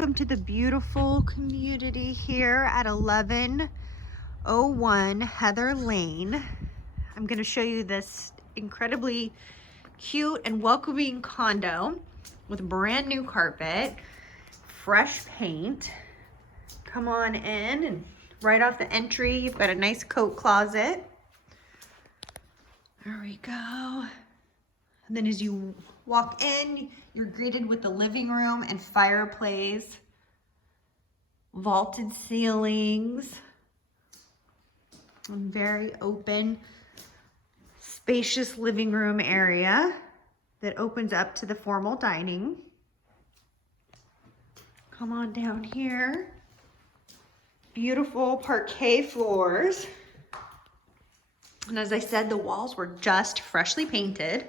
Welcome to the beautiful community here at 1101 Heather Lane. I'm going to show you this incredibly cute and welcoming condo with brand new carpet, fresh paint. Come on in, and right off the entry, you've got a nice coat closet. There we go. And then as you walk in, you're greeted with the living room and fireplace, vaulted ceilings, and very open, spacious living room area that opens up to the formal dining. Come on down here. Beautiful parquet floors. And as I said, the walls were just freshly painted.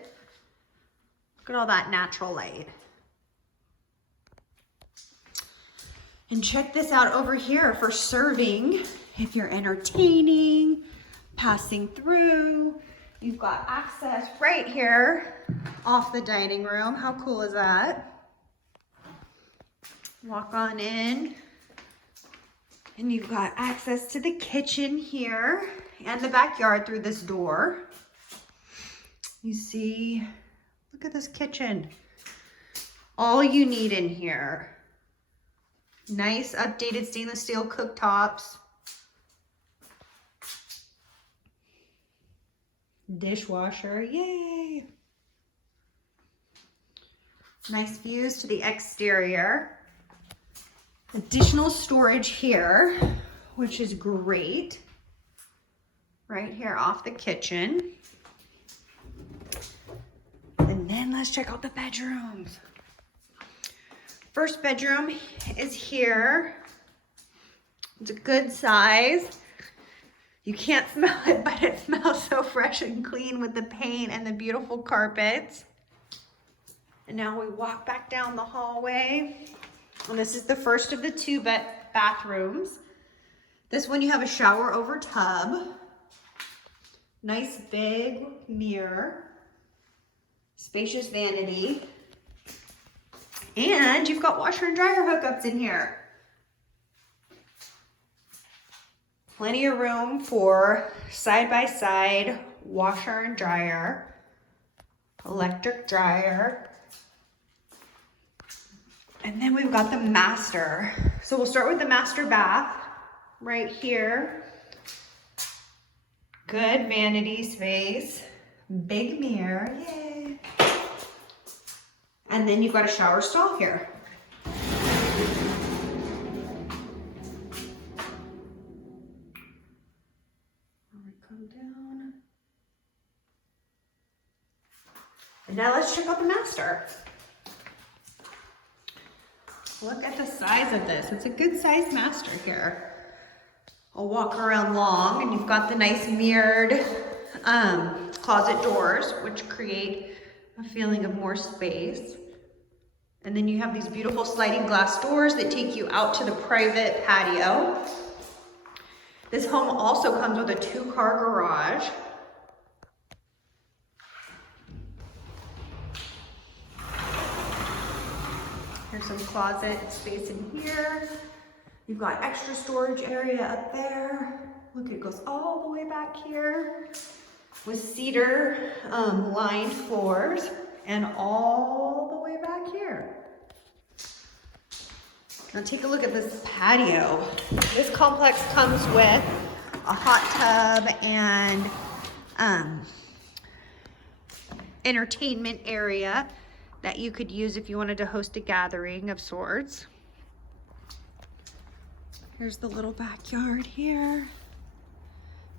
Look at all that natural light. And check this out over here for serving. If you're entertaining, passing through, you've got access right here off the dining room. How cool is that? Walk on in. And you've got access to the kitchen here and the backyard through this door. You see, look at this kitchen. All you need in here. Nice updated stainless steel cooktops. Dishwasher, yay. Nice views to the exterior. Additional storage here, which is great. Right here off the kitchen. And then let's check out the bedrooms. First bedroom is here. It's a good size. You can't smell it, but it smells so fresh and clean with the paint and the beautiful carpets. And now we walk back down the hallway. And this is the first of the two bathrooms. This one you have a shower over tub. Nice big mirror. Spacious vanity. And you've got washer and dryer hookups in here. Plenty of room for side-by-side washer and dryer, electric dryer. And then we've got the master. So we'll start with the master bath right here. Good vanity space, big mirror, yay. And then you've got a shower stall here. Come down. And now let's check out the master. Look at the size of this. It's a good sized master here. I'll walk around long, and you've got the nice mirrored closet doors, which create a feeling of more space. And then you have these beautiful sliding glass doors that take you out to the private patio. This home also comes with a 2-car garage. Here's some closet space in here. You've got extra storage area up there. Look, it goes all the way back here with cedar lined floors and all the way back here. Now take a look at this patio. This complex comes with a hot tub and entertainment area that you could use if you wanted to host a gathering of sorts. Here's the little backyard here.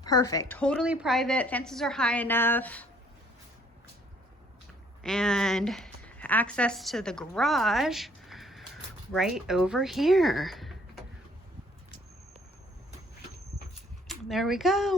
Perfect, totally private, fences are high enough. And access to the garage right over here. There we go.